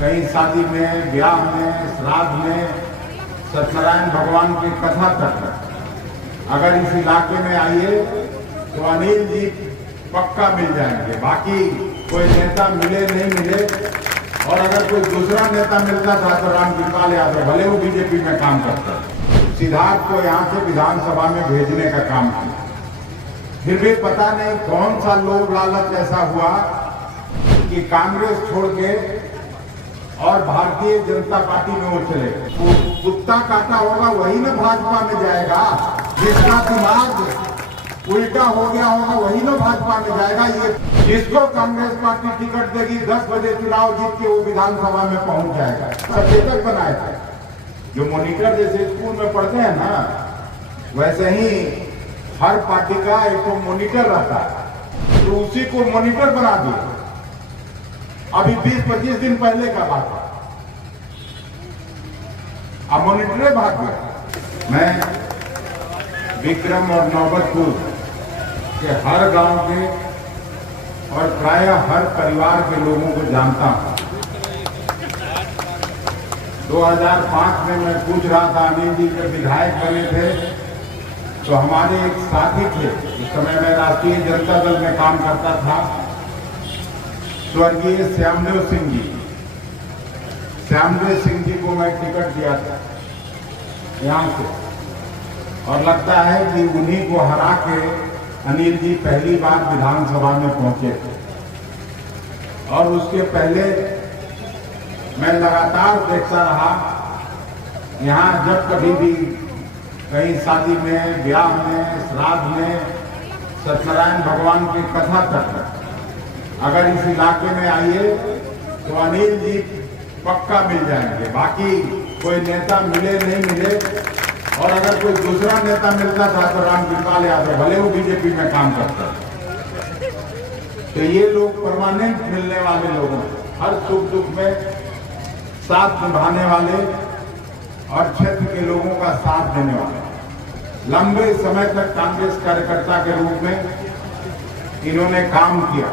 कहीं शादी में, ब्याह में, श्राद्ध में, सत्यनारायण भगवान की कथा तक अगर इस इलाके में आइए तो अनिल जी पक्का मिल जाएंगे। बाकी कोई नेता मिले नहीं मिले, और अगर कोई दूसरा नेता मिलता था तो रामकृपाल यादव, भले वो बीजेपी में काम करता, सिद्धार्थ को यहाँ से विधानसभा में भेजने का काम किया। फिर भी पता नहीं कौन सा लोभ लालच ऐसा हुआ कि कांग्रेस छोड़ के और भारतीय जनता पार्टी में वो चले। वो कुत्ता काटा होगा वही ना भाजपा में जाएगा, जिसका दिमाग उल्टा हो गया होगा वही ना भाजपा में जाएगा। ये जिसको कांग्रेस पार्टी टिकट देगी 10 बजे चुनाव जीत के वो विधानसभा में पहुंच जाएगा। सचेतक बनाए थे, जो मॉनिटर जैसे स्कूल में पढ़ते हैं ना, वैसे ही हर पार्टी का एक तो मॉनिटर रहता है, तो उसी को मॉनिटर बना दिया। अभी 20-25 दिन पहले का बात है, अब मॉनिटर भाग गया। मैं विक्रम और नौबतपुर के हर गांव के और प्रायः हर परिवार के लोगों को जानता हूं। 2005 में मैं पूछ रहा था, अनिल जी जब विधायक बने थे तो हमारे एक साथी थे, उस समय मैं राष्ट्रीय जनता दल में काम करता था, स्वर्गीय श्यामदेव सिंह जी। श्यामदेव सिंह जी को मैं टिकट दिया था यहाँ से, और लगता है कि उन्हीं को हरा के अनिल जी पहली बार विधानसभा में पहुंचे थे। और उसके पहले मैं लगातार देखता रहा, यहाँ जब कभी भी कहीं शादी में, ब्याह में, श्राद्ध में, सत्यनारायण भगवान की कथा तक अगर इस इलाके में आइए तो अनिल जी पक्का मिल जाएंगे। बाकी कोई नेता मिले नहीं मिले, और अगर कोई दूसरा नेता मिलता था तो रामकृपाल यादव, भले वो बीजेपी में काम करता। तो ये लोग परमानेंट मिलने वाले लोग हैं, हर सुख दुख में साथ निभाने वाले और क्षेत्र के लोगों का साथ देने वाले। लंबे समय तक कांग्रेस कार्यकर्ता के रूप में इन्होंने काम किया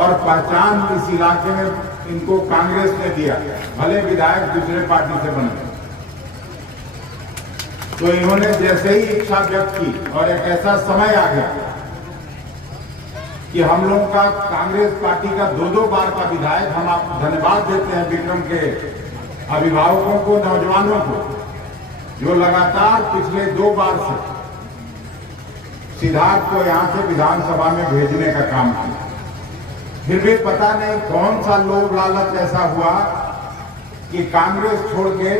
और पहचान इस इलाके में इनको कांग्रेस ने दिया, भले विधायक दूसरे पार्टी से बने। तो इन्होंने जैसे ही इच्छा व्यक्त की और एक ऐसा समय आ गया कि हम लोगों का कांग्रेस पार्टी का 2-2 बार का विधायक, हम आपको धन्यवाद देते हैं विक्रम के अभिभावकों को, नौजवानों को, जो लगातार पिछले 2 बार से सिद्धार्थ को यहां से विधानसभा में भेजने का काम किया। फिर भी पता नहीं कौन सा लोभ लालच ऐसा हुआ कि कांग्रेस छोड़ के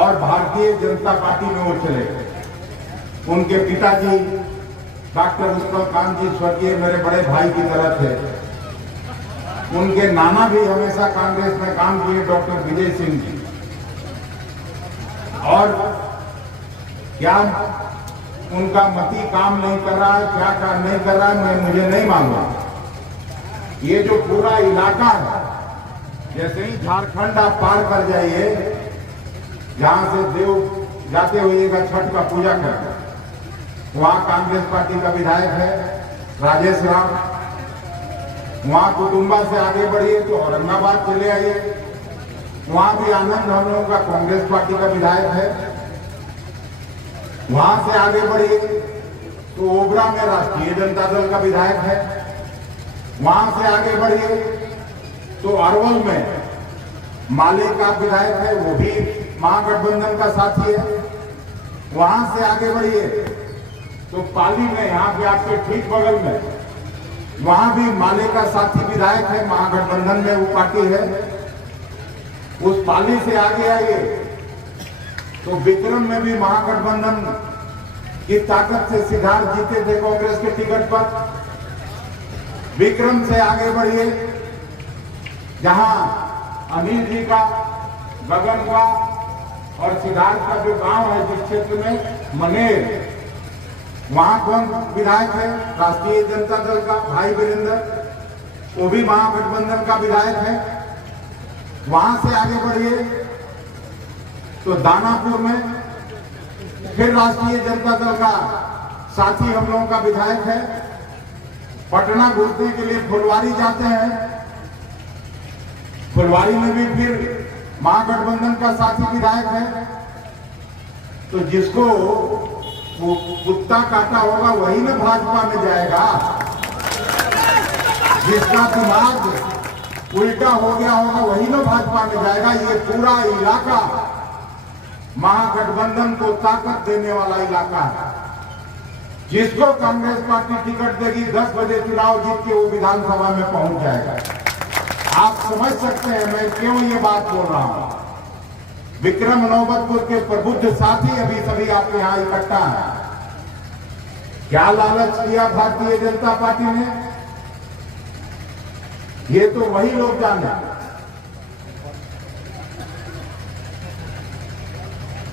और भारतीय जनता पार्टी में वो चले। उनके पिताजी डॉक्टर उत्पलकांत जी स्वर्गीय मेरे बड़े भाई की तरह थे। उनके नाना भी हमेशा कांग्रेस में काम किए, डॉक्टर विजय सिंह जी। और क्या उनका मति काम नहीं कर रहा है, क्या काम नहीं कर रहा है, मुझे नहीं मालूम। ये जो पूरा इलाका है, जैसे ही झारखंड आप पार कर जाइए, जहां से देव जाते हुएगा छठ का पूजा करते, वहां कांग्रेस पार्टी का विधायक है राजेश राम। वहां कुटुंबा से आगे बढ़िए तो औरंगाबाद चले आइए, वहां भी आनंद हम लोगों का कांग्रेस पार्टी का विधायक है। वहां से आगे बढ़िए तो ओबरा में राष्ट्रीय जनता दल का विधायक है। वहां से आगे बढ़िए तो अरवल में माले का विधायक है, वो भी महागठबंधन का साथी है। वहां से आगे बढ़िए तो पाली में, यहाँ पे आपके ठीक बगल में, वहां भी माले का साथी विधायक है, महागठबंधन में वो पार्टी है। उस पाली से आगे आइए तो विक्रम में भी महागठबंधन की ताकत से सिद्धार्थ जीते थे कांग्रेस के टिकट पर। विक्रम से आगे बढ़िए, जहां अनिल जी का, गगन का और सिद्धार्थ का जो गांव है जिस क्षेत्र में, मनेर, वहां कौन विधायक है? राष्ट्रीय जनता दल का भाई वीरेंद्र, वो भी महागठबंधन का विधायक है। वहां से आगे बढ़िए तो दानापुर में फिर राष्ट्रीय जनता दल का साथी हम लोगों का विधायक है। पटना घूमने के लिए फुलवारी जाते हैं फुलवारी में भी फिर महागठबंधन का साथी विधायक है। तो जिसको वो कुत्ता काटा होगा वही ना भाजपा में जाएगा। जिसका दिमाग उल्टा हो गया होगा वही ना भाजपा में जाएगा। ये पूरा इलाका महागठबंधन को ताकत देने वाला इलाका है। जिसको कांग्रेस पार्टी टिकट देगी 10 बजे चुनाव जीत के वो विधानसभा में पहुंच जाएगा। आप समझ सकते हैं मैं क्यों ये बात बोल रहा हूं। विक्रम नौबतपुर के प्रबुद्ध साथी अभी सभी आपके यहां इकट्ठा है। क्या लालच किया भारतीय जनता पार्टी ने, ये तो वही लोग जाने।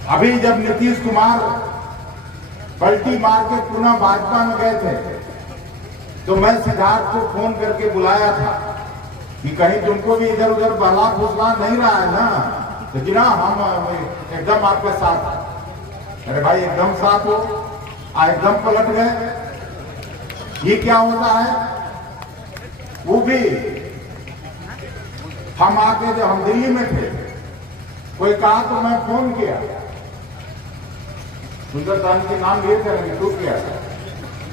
अभी जब नीतीश कुमार पलटी मार के पुनः भाजपा में गए थे तो मैं सिद्धार्थ को फोन करके बुलाया था कि कहीं तुमको भी इधर उधर बहला फुसला नहीं रहा है ना। तो जी ना, हम एकदम आपके साथ हैं। अरे भाई एकदम साथ हो, एकदम पलट गए। ये क्या होता है? वो भी हम आके जब हम दिल्ली में थे कोई कहा तो मैं फोन किया, सुंदरदान के नाम लिए थे, टूट गया था।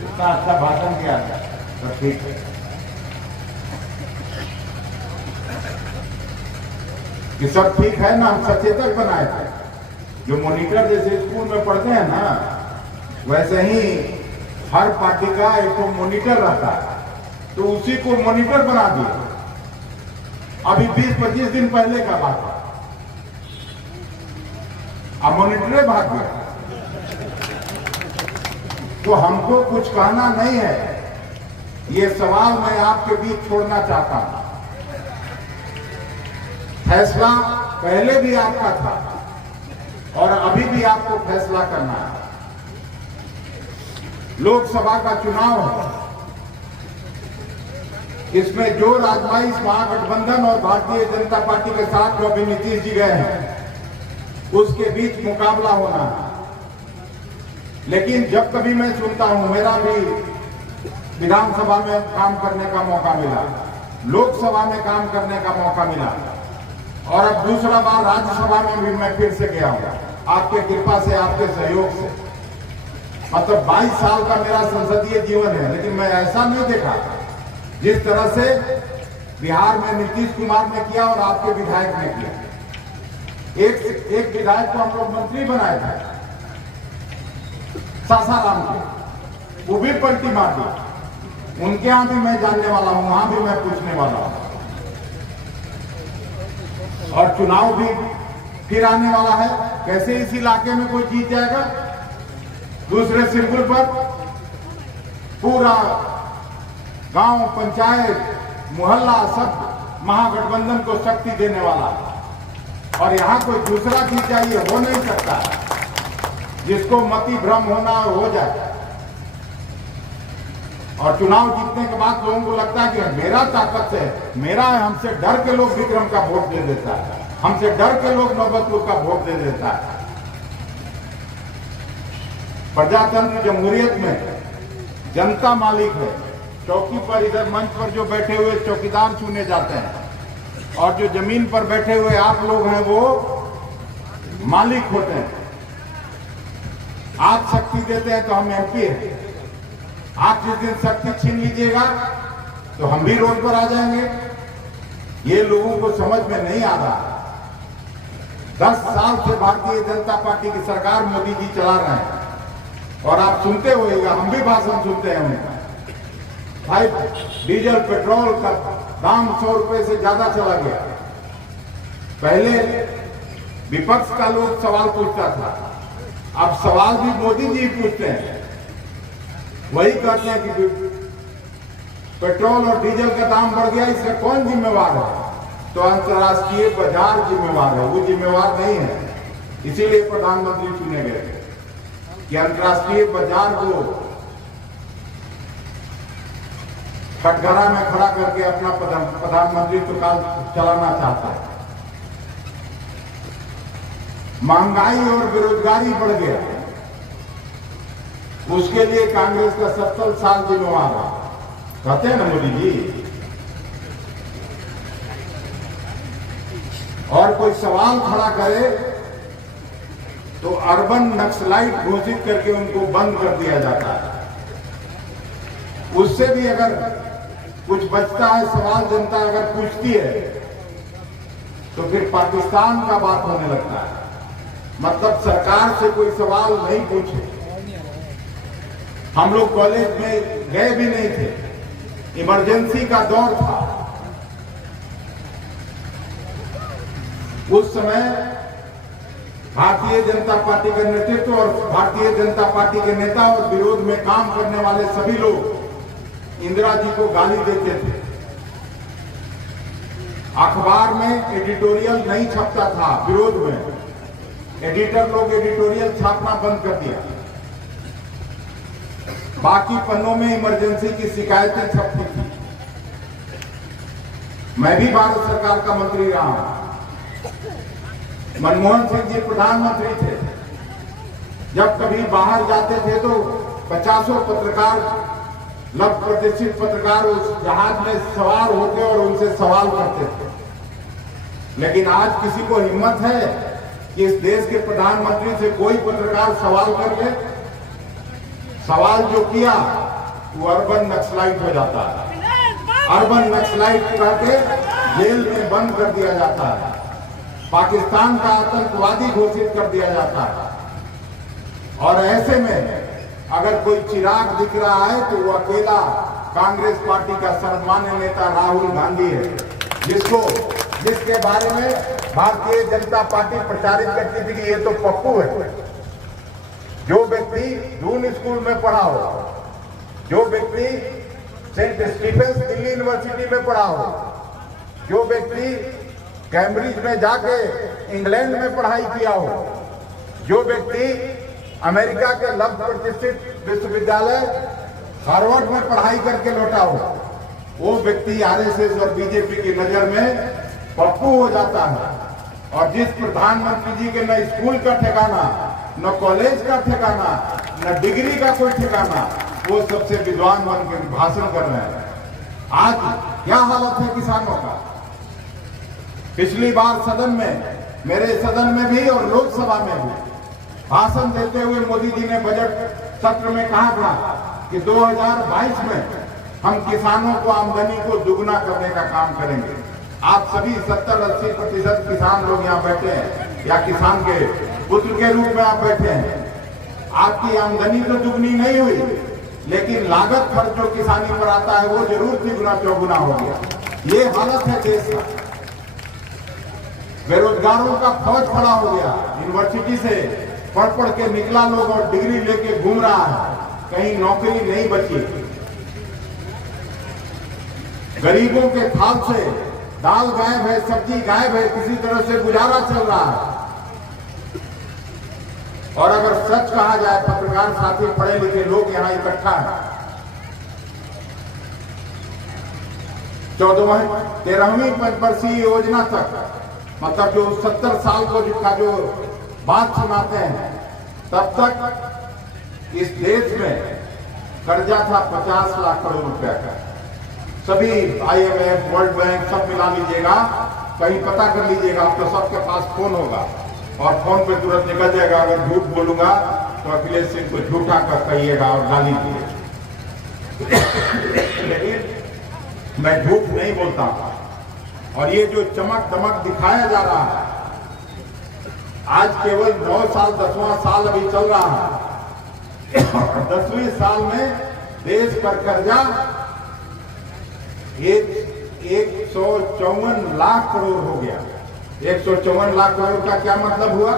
इतना अच्छा भाषण किया था। तो ठीक है कि सब ठीक है ना। हम सचेतक बनाए थे, जो मॉनिटर जैसे स्कूल में पढ़ते हैं ना वैसे ही हर पार्टी का एक तो मॉनिटर रहता है, तो उसी को मॉनिटर बना दिया। अभी 20-25 दिन पहले का बात है, अब मॉनिटर भाग गया। तो हमको कुछ कहना नहीं है। ये सवाल मैं आपके बीच छोड़ना चाहता हूं। फैसला पहले भी आपका था और अभी भी आपको फैसला करना है। लोकसभा का चुनाव है, इसमें जो आजमाइश महागठबंधन और भारतीय जनता पार्टी के साथ जो अभी नीतीश जी गए हैं उसके बीच मुकाबला होना है। लेकिन जब कभी मैं सुनता हूं, मेरा भी विधानसभा में काम करने का मौका मिला, लोकसभा में काम करने का मौका मिला और अब दूसरा बार राज्यसभा में भी मैं फिर से गया हूं, आपके कृपा से, आपके सहयोग से। मतलब 22 साल का मेरा संसदीय जीवन है, लेकिन मैं ऐसा नहीं देखा जिस तरह से बिहार में नीतीश कुमार ने किया और आपके विधायक ने किया। एक विधायक को हम लोग मंत्री बनाए थे सासाराम के, वो भी पलटी मार दी। उनके यहां भी मैं जानने वाला हूं, वहां भी मैं पूछने वाला हूं। और चुनाव भी फिर आने वाला है। कैसे इस इलाके में कोई जीत जाएगा? दूसरे सिंबल पर पूरा गांव, पंचायत, मोहल्ला सब महागठबंधन को शक्ति देने वाला। और यहां कोई दूसरा जीत जाइए, हो नहीं सकता। जिसको मति भ्रम होना हो जाए। और चुनाव जीतने के बाद लोगों को लगता है कि मेरा ताकत से, मेरा है, हमसे डर के लोग विक्रम का वोट दे देता है, हमसे डर के लोग नौबतपुर का वोट दे देता है। प्रजातंत्र जमहूरियत में जनता मालिक है। चौकी पर, इधर मंच पर जो बैठे हुए चौकीदार चुने जाते हैं और जो जमीन पर बैठे हुए आप लोग हैं वो मालिक होते हैं। आप शक्ति देते हैं तो हम एमपी हैं। आप जिस दिन शक्ति छीन लीजिएगा तो हम भी रोड पर आ जाएंगे। ये लोगों को समझ में नहीं आ रहा। 10 साल से भारतीय जनता पार्टी की सरकार मोदी जी चला रहे हैं और आप सुनते होइएगा, हम भी भाषण सुनते हैं उनका। भाई डीजल पेट्रोल का दाम 100 रुपए से ज्यादा चला गया। पहले विपक्ष का लोग सवाल पूछता था, अब सवाल भी मोदी जी पूछते हैं। वही कहते हैं कि पेट्रोल और डीजल का दाम बढ़ गया, इसका कौन जिम्मेवार है? तो अंतर्राष्ट्रीय बाजार जिम्मेवार है, वो जिम्मेवार नहीं है। इसीलिए प्रधानमंत्री चुने गए थे कि अंतर्राष्ट्रीय बाजार को कटघरा में खड़ा करके अपना प्रधानमंत्री तो काल चलाना चाहता है। महंगाई और बेरोजगारी बढ़ गया, उसके लिए कांग्रेस का 70 साल जिम्मेवार है। कहते हैं ना मोदी जी। और कोई सवाल खड़ा करे तो अर्बन नक्सलाइट घोषित करके उनको बंद कर दिया जाता है। उससे भी अगर कुछ बचता है सवाल, जनता अगर पूछती है तो फिर पाकिस्तान का बात होने लगता है। मतलब सरकार से कोई सवाल नहीं पूछे। हम लोग कॉलेज में गए भी नहीं थे, इमरजेंसी का दौर था। उस समय भारतीय जनता पार्टी का नेतृत्व और भारतीय जनता पार्टी के नेता और विरोध में काम करने वाले सभी लोग इंदिरा जी को गाली देते थे। अखबार में एडिटोरियल नहीं छपता था विरोध में, एडिटर लोग एडिटोरियल छापना बंद कर दिया। बाकी पन्नों में इमरजेंसी की शिकायतें छपती थी। मैं भी भारत सरकार का मंत्री रहा हूं। मनमोहन सिंह जी प्रधानमंत्री थे। जब कभी बाहर जाते थे तो 50 पत्रकार, लग प्रतिष्ठित पत्रकार उस जहाज में सवार होते और उनसे सवाल करते थे। लेकिन आज किसी को हिम्मत है कि इस देश के प्रधानमंत्री से कोई पत्रकार सवाल कर ले? सवाल जो किया वो अर्बन नक्सलाइट हो जाता है। अर्बन नक्सलाइट करके जेल में बंद कर दिया जाता है। पाकिस्तान का आतंकवादी घोषित कर दिया जाता है। और ऐसे में अगर कोई चिराग दिख रहा है तो वो अकेला कांग्रेस पार्टी का सर्वमान्य नेता राहुल गांधी है, जिसके बारे में भारतीय जनता पार्टी प्रचारित करती थी कि ये तो पप्पू है। जो व्यक्ति जून स्कूल में पढ़ा हो, जो व्यक्ति सेंट स्टीफेंस दिल्ली यूनिवर्सिटी में पढ़ा हो, जो व्यक्ति कैम्ब्रिज में जाके इंग्लैंड में पढ़ाई किया हो, जो व्यक्ति अमेरिका के लब्ध प्रतिष्ठित विश्वविद्यालय हार्वर्ड में पढ़ाई करके लौटा हो, वो व्यक्ति आरएसएस और बीजेपी की नजर में पप्पू हो जाता है। और जिस प्रधानमंत्री जी के न स्कूल का ठिकाना, न कॉलेज का ठिकाना, न डिग्री का कोई ठिकाना, वो सबसे विद्वान बन के भाषण कर रहे हैं। आज क्या हालत है किसानों का? पिछली बार सदन में, मेरे सदन में भी और लोकसभा में भी भाषण देते हुए मोदी जी ने बजट सत्र में कहा था कि 2022 में हम किसानों को आमदनी को दुगना करने का काम करेंगे। आप सभी 70-80% किसान लोग यहाँ बैठे हैं या किसान के पुत्र के रूप में आप बैठे हैं। आपकी आमदनी तो दुगनी नहीं हुई, लेकिन लागत खर्च जो किसानी पर आता है वो जरूर तिगुना चौगुना हो गया। ये हालत है देश का। बेरोजगारों का फौज खड़ा हो गया। यूनिवर्सिटी से पढ़ के निकला लोग और डिग्री लेके घूम रहा है, कहीं नौकरी नहीं बची। गरीबों के थाल से दाल गायब है, सब्जी गायब है, किसी तरह से गुजारा चल रहा है। और अगर सच कहा जाए, पत्रकार साथी पढ़े लिखे लोग यहां इकट्ठा है। 13वीं पंचवर्षीय योजना तक, मतलब जो 70 साल का जो बात सुनाते हैं, तब तक इस देश में कर्जा था 50 लाख करोड़ रुपए का। सभी IMF, वर्ल्ड बैंक सब मिला लीजिएगा, कहीं पता कर लीजिएगा, तो सबके पास फोन होगा और फोन पे तुरंत निकल जाएगा। अगर झूठ बोलूंगा तो अखिलेश सिंह को झूठा कहिएगा और गाली दीजिएगा। लेकिन मैं झूठ नहीं बोलता। और ये जो चमक दमक दिखाया जा रहा है, आज केवल 9 साल 10वां साल अभी चल रहा है। 10वीं साल में देश पर कर्जा 154 लाख करोड़ हो गया। 154 लाख करोड़ का क्या मतलब हुआ?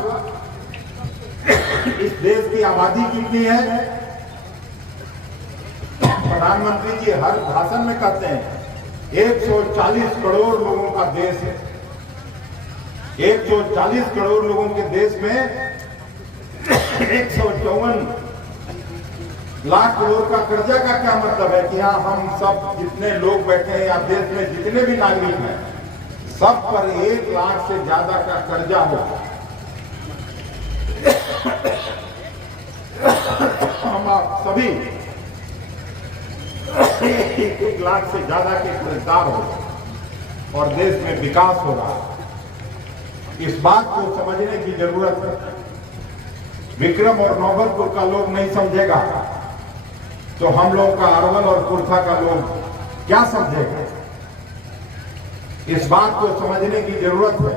इस देश की आबादी कितनी है? प्रधानमंत्री जी हर भाषण में कहते हैं 140 करोड़ लोगों का देश है। 140 करोड़ लोगों के देश में 154 लाख करोड़ का कर्जा का क्या मतलब है? कि हाँ, हम सब जितने लोग बैठे हैं या देश में जितने भी नागरिक हैं, सब पर 1 लाख से ज्यादा का कर्जा हो। हम आप सभी 1 लाख से ज्यादा के कर्जदार हो और देश में विकास हो रहा है। इस बात को समझने की जरूरत है। विक्रम और नौबतपुर का लोग नहीं समझेगा तो हम लोग का अरवल और कुर्था का लोग क्या समझेगा? इस बात को समझने की जरूरत है।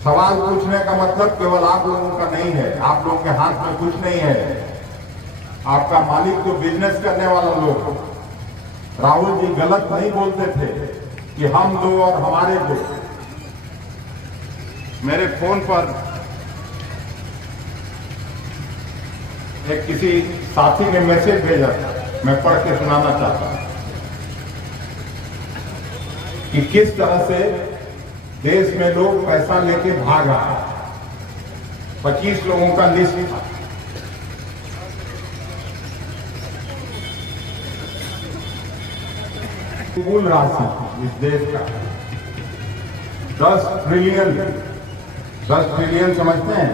सवाल पूछने का मतलब केवल आप लोगों का नहीं है, आप लोगों के हाथ में कुछ नहीं है। आपका मालिक तो बिजनेस करने वाला लोग। राहुल जी गलत नहीं बोलते थे कि हम दो और हमारे दो। मेरे फोन पर एक किसी साथी ने मैसेज भेजा, मैं पढ़ के सुनाना चाहता हूं कि किस तरह से देश में लोग पैसा लेके भाग रहा है। 25 लोगों का लिस्ट था। कुल राशि इस देश का 10 ट्रिलियन समझते हैं?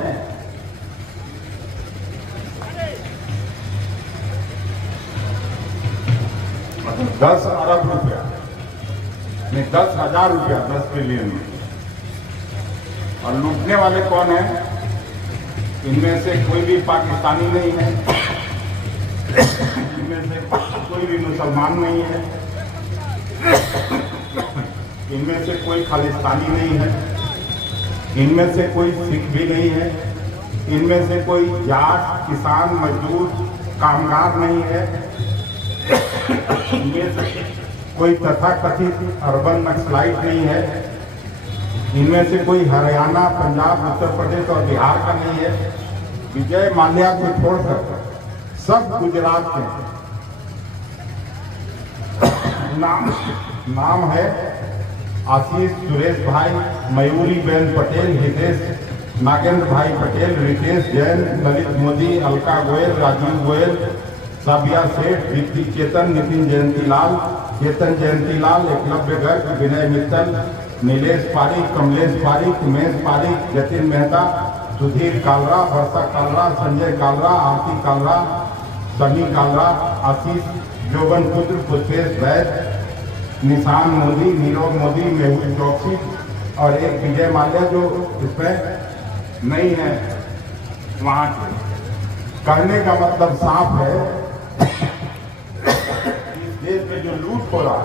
10 अरब रुपया नहीं, 10,000 रुपया 10 ट्रिलियन में। और लूटने वाले कौन है? इनमें से कोई भी पाकिस्तानी नहीं है, इनमें से कोई भी मुसलमान नहीं है, इनमें से कोई खालिस्तानी नहीं है, इनमें से कोई सिख भी नहीं है, इनमें से कोई जाट, किसान, मजदूर, कामगार नहीं है, इनमें से कोई तथाकथित अर्बन नक्सलाइट नहीं है, इनमें से कोई हरियाणा, पंजाब, उत्तर प्रदेश और बिहार का नहीं है। विजय माल्या को छोड़कर सब गुजरात के। नाम है आशीष सुरेश भाई, मयूरी बेन पटेल, हितेश नागेंद्र भाई पटेल, रितेश जैन, ललित मोदी, अलका गोयल, राजीव गोयल, साबिया सेठ, दीप्ति चेतन, नितिन जयंतीलाल, चेतन जयंतीलाल, एकलव्य गर्ग, विनय मित्तल, नीलेश पारिक, कमलेश पारिक, उमेश पारिक, जतिन मेहता, सुधीर कालरा, वर्षा कालरा, संजय कालरा, आरती कालरा, सनी कालरा, आशीष जोबन पुत्र, पुष्पेश वैद, निशान मोदी, नीरव मोदी, मेहुल चौकसी और एक विजय माल्या जो इसमें नहीं है वहां के। कहने का मतलब साफ है, इस देश में जो लूट हो रहा है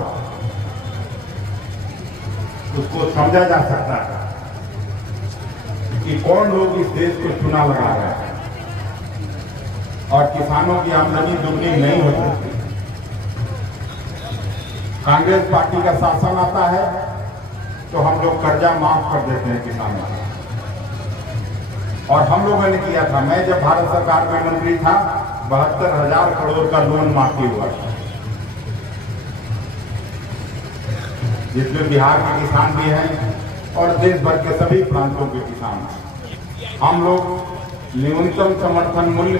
उसको समझा जा सकता है कि कौन लोग इस देश को चुना लगा रहे हैं। और किसानों की आमदनी दुगनी नहीं हो सकती। कांग्रेस पार्टी का शासन आता है तो हम लोग कर्जा माफ कर देते हैं किसानों का। और हम लोगों ने किया था, मैं जब भारत सरकार में मंत्री था 72,000 करोड़ का लोन माफी हुआ था, जिसमें बिहार के किसान भी हैं और देश भर के सभी प्रांतों के किसान हैं। हम लोग न्यूनतम समर्थन मूल्य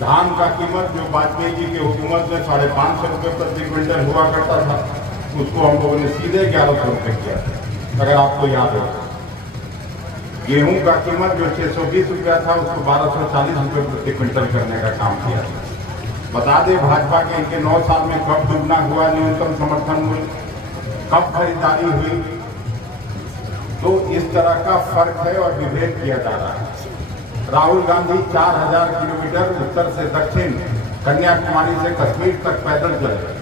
धान का कीमत जो वाजपेयी जी की हुकूमत में 550 रुपये प्रति क्विंटल हुआ करता था, उसको हम लोगों ने सीधे 1100 रुपये किया था, अगर आपको याद हो। गेहूं का कीमत जो 620 रुपया था उसको 1240 रुपये प्रति क्विंटल करने का काम किया था। बता दें भाजपा के इनके 9 साल में कब दुगना हुआ न्यूनतम समर्थन मूल्य, कब खरीदारी हुई? तो इस तरह का फर्क है और विभेद किया जा रहा है। राहुल गांधी 4000 किलोमीटर उत्तर से दक्षिण कन्याकुमारी से कश्मीर तक पैदल चले।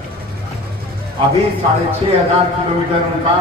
अभी 6500 किलोमीटर उनका